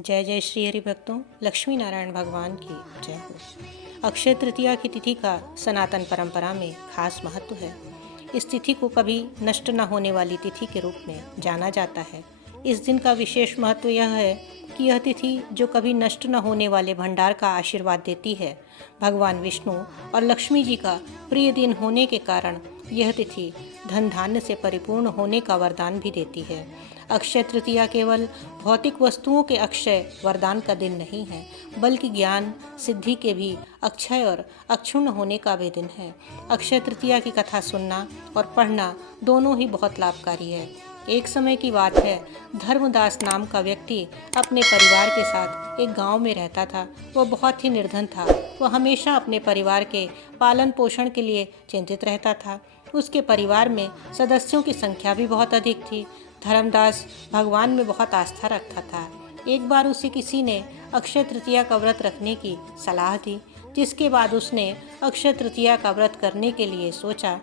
जय जय श्री हरि भक्तों, लक्ष्मी नारायण भगवान की जय हो। अक्षय तृतीया की तिथि का सनातन परंपरा में खास महत्व है। इस तिथि को कभी नष्ट न होने वाली तिथि के रूप में जाना जाता है। इस दिन का विशेष महत्व यह है कि यह तिथि जो कभी नष्ट न होने वाले भंडार का आशीर्वाद देती है। भगवान विष्णु और लक्ष्मी जी का प्रिय दिन होने के कारण यह तिथि धन धान्य से परिपूर्ण होने का वरदान भी देती है। अक्षय तृतीया केवल भौतिक वस्तुओं के अक्षय वरदान का दिन नहीं है, बल्कि ज्ञान सिद्धि के भी अक्षय और अक्षुण्ण होने का भी दिन है। अक्षय तृतीया की कथा सुनना और पढ़ना दोनों ही बहुत लाभकारी है। एक समय की बात है, धर्मदास नाम का व्यक्ति अपने परिवार के साथ एक गांव में रहता था। वह बहुत ही निर्धन था। वह हमेशा अपने परिवार के पालन पोषण के लिए चिंतित रहता था। उसके परिवार में सदस्यों की संख्या भी बहुत अधिक थी। धर्मदास भगवान में बहुत आस्था रखता था। एक बार उसे किसी ने अक्षय तृतीया का व्रत रखने की सलाह दी, जिसके बाद उसने अक्षय तृतीया का व्रत करने के लिए सोचा।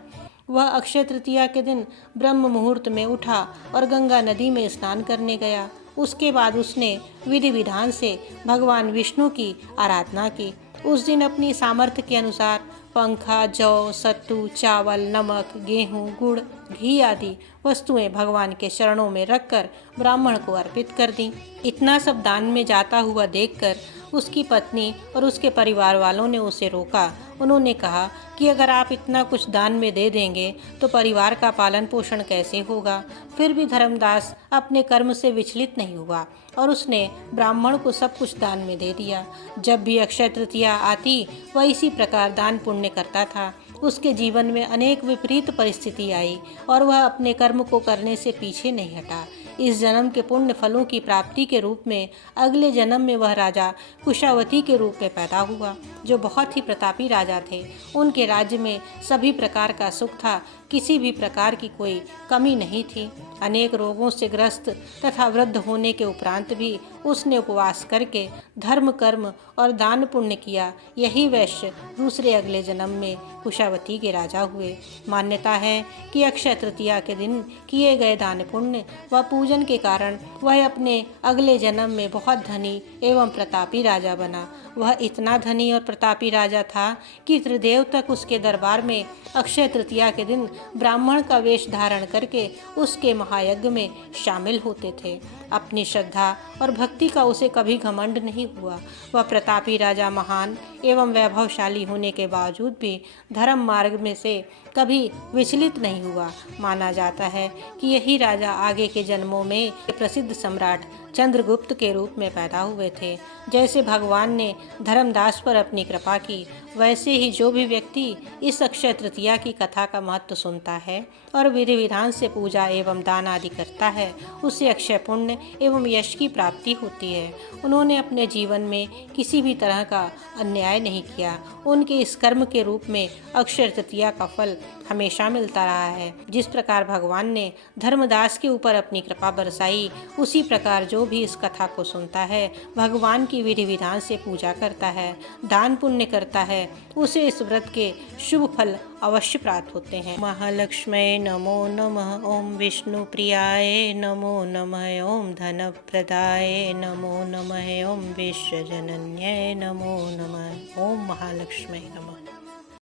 वह अक्षय तृतीया के दिन ब्रह्म मुहूर्त में उठा और गंगा नदी में स्नान करने गया। उसके बाद उसने विधि विधान से भगवान विष्णु की आराधना की। उस दिन अपनी सामर्थ्य के अनुसार पंखा, जौ, सत्तू, चावल, नमक, गेहूँ, गुड़, घी आदि वस्तुएं भगवान के चरणों में रखकर ब्राह्मण को अर्पित कर दी। इतना सब दान में जाता हुआ देखकर उसकी पत्नी और उसके परिवार वालों ने उसे रोका। उन्होंने कहा कि अगर आप इतना कुछ दान में दे देंगे तो परिवार का पालन पोषण कैसे होगा। फिर भी धर्मदास अपने कर्म से विचलित नहीं हुआ और उसने ब्राह्मण को सब कुछ दान में दे दिया। जब भी अक्षय तृतीया आती वह इसी प्रकार दान पुण्य करता था। उसके जीवन में अनेक विपरीत परिस्थिति आई और वह अपने कर्म को करने से पीछे नहीं हटा। इस जन्म के पुण्य फलों की प्राप्ति के रूप में अगले जन्म में वह राजा कुशावती के रूप में पैदा हुआ, जो बहुत ही प्रतापी राजा थे। उनके राज्य में सभी प्रकार का सुख था, किसी भी प्रकार की कोई कमी नहीं थी। अनेक रोगों से ग्रस्त तथा वृद्ध होने के उपरांत भी उसने उपवास करके धर्म कर्म और दान पुण्य किया। यही वैश्य दूसरे अगले जन्म में कुशावती के राजा हुए। मान्यता है कि अक्षय तृतीया के दिन किए गए दान पुण्य व पूजन के कारण वह अपने अगले जन्म में बहुत धनी एवं प्रतापी राजा बना। वह इतना धनी और प्रतापी राजा था कि त्रिदेव तक उसके दरबार में अक्षय तृतीया के दिन ब्राह्मण का वेश धारण करके उसके महायज्ञ में शामिल होते थे। अपनी श्रद्धा और भक्ति का उसे कभी घमंड नहीं हुआ। वह प्रतापी राजा महान एवं वैभवशाली होने के बावजूद भी धर्म मार्ग में से कभी विचलित नहीं हुआ। माना जाता है कि यही राजा आगे के जन्मों में प्रसिद्ध सम्राट चंद्रगुप्त के रूप में पैदा हुए थे। जैसे भगवान ने धर्मदास पर अपनी कृपा की, वैसे ही जो भी व्यक्ति इस अक्षय तृतीया की कथा का महत्व सुनता है और विधि विधान से पूजा एवं दान आदि करता है, उसे अक्षय पुण्य एवं यश की प्राप्ति होती है। उन्होंने अपने जीवन में किसी भी तरह का अन्याय नहीं किया। उनके इस कर्म के रूप में अक्षय तृतीया का फल हमेशा मिलता रहा है। जिस प्रकार भगवान ने धर्मदास के ऊपर अपनी कृपा बरसाई, उसी प्रकार जो भी इस कथा को सुनता है, भगवान की विधि विधान से पूजा करता है, दान पुण्य करता है, उसे इस व्रत के शुभ फल अवश्य प्राप्त होते हैं। महालक्ष्मी नमो नमः। ओम विष्णु प्रियाय नमो नमः। ओम धन प्रदाय नमो नमः। ओम विश्वजनन्याय नमो नमः। ओम महालक्ष्मी नमः।